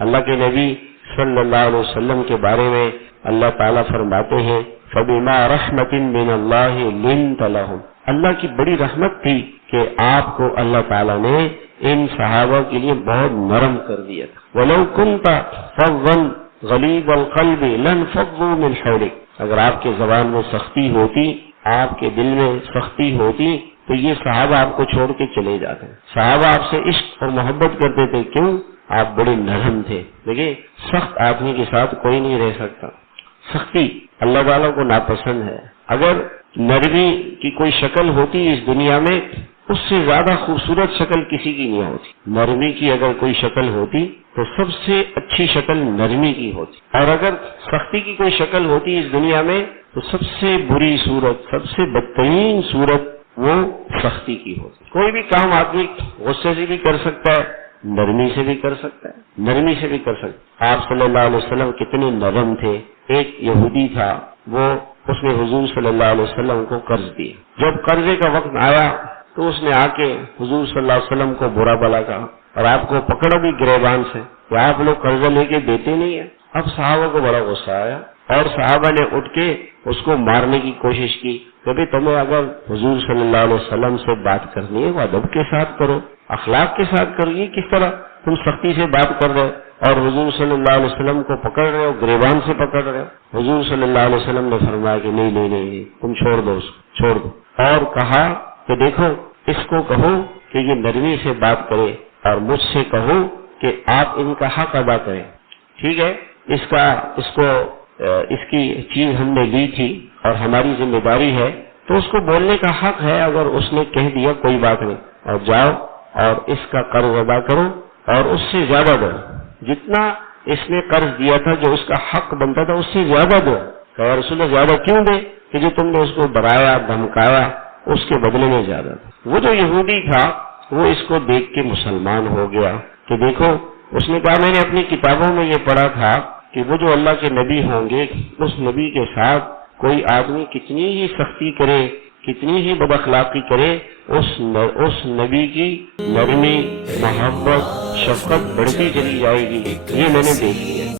اللہ کے نبی صلی اللہ علیہ وسلم کے بارے میں اللہ تعالیٰ فرماتے ہیں فَبِمَا رَحْمَةٍ مِّنَ اللَّهِ لِنْتَ لَهُمْ، اللہ کی بڑی رحمت تھی کہ آپ کو اللہ تعالیٰ نے ان صحابہ کے لیے بہت نرم کر دیا تھا۔ وَلَوْ كُنْتَ فَظًّا غَلِيظَ الْقَلْبِ لَانفَضُّوا مِنْ حَوْلِكَ، اگر آپ کے زبان میں سختی ہوتی، آپ کے دل میں سختی ہوتی تو یہ صحابہ آپ کو چھوڑ کے چلے جاتے ہیں۔ صحابہ آپ سے عشق اور محبت کرتے تھے، کیوں؟ آپ بڑے نرم تھے۔ دیکھیے سخت آدمی کے ساتھ کوئی نہیں رہ سکتا، سختی اللہ تعالیٰ کو ناپسند ہے۔ اگر نرمی کی کوئی شکل ہوتی اس دنیا میں، اس سے زیادہ خوبصورت شکل کسی کی نہیں ہوتی۔ نرمی کی اگر کوئی شکل ہوتی تو سب سے اچھی شکل نرمی کی ہوتی، اور اگر سختی کی کوئی شکل ہوتی اس دنیا میں تو سب سے بری صورت، سب سے بدترین صورت وہ سختی کی ہوتی۔ کوئی بھی کام آدمی غصے سے بھی کر سکتا ہے، نرمی سے بھی کر سکتا ہے، نرمی سے بھی کر سکتا ہے۔ آپ صلی اللہ علیہ وسلم کتنے نرم تھے۔ ایک یہودی تھا، اس نے حضور صلی اللہ علیہ وسلم کو قرض دیا۔ جب قرضے کا وقت آیا تو اس نے آ کے حضور صلی اللہ علیہ وسلم کو برا بھلا کہا اور آپ کو پکڑا بھی گریبان سے کہ آپ لوگ قرضہ لے کے دیتے نہیں ہیں۔ اب صحابہ کو بڑا غصہ آیا اور صحابہ نے اٹھ کے اس کو مارنے کی کوشش کی کہ بھئی تمہیں اگر حضور صلی اللہ علیہ وسلم سے بات کرنی ہے وہ ادب کے ساتھ کرو، اخلاق کے ساتھ کرو، یہ کس طرح تم سختی سے بات کر رہے اور حضور صلی اللہ علیہ وسلم کو پکڑ رہے ہو، گریبان سے پکڑ رہے ہو۔ حضور صلی اللہ علیہ وسلم نے فرمایا کہ نہیں تم چھوڑ دو اس کو، چھوڑ دو، اور کہا کہ دیکھو اس کو کہو کہ یہ نرمی سے بات کرے اور مجھ سے کہو کہ آپ ان کا حق ادا کریں، ٹھیک ہے؟ اس کی چیز ہم نے لی تھی اور ہماری ذمہ داری ہے، تو اس کو بولنے کا حق ہے۔ اگر اس نے کہہ دیا کوئی بات نہیں، اور جاؤ اور اس کا قرض ادا کرو اور اس سے زیادہ دو، جتنا اس نے قرض دیا تھا جو اس کا حق بنتا تھا اس سے زیادہ دو۔ کہ رسول اللہ زیادہ کیوں دے؟ کہ جو تم نے اس کو ڈرایا دھمکایا اس کے بدلے میں زیادہ تھا۔ وہ جو یہودی تھا وہ اس کو دیکھ کے مسلمان ہو گیا کہ دیکھو، اس نے کہا میں نے اپنی کتابوں میں یہ پڑھا تھا کہ وہ جو اللہ کے نبی ہوں گے اس نبی کے ساتھ کوئی آدمی کتنی ہی سختی کرے، کتنی ہی بد اخلاقی کرے، اس نبی کی نرمی، محبت، شفقت بڑھتی چلی جائے گی۔ یہ میں نے دیکھی ہے۔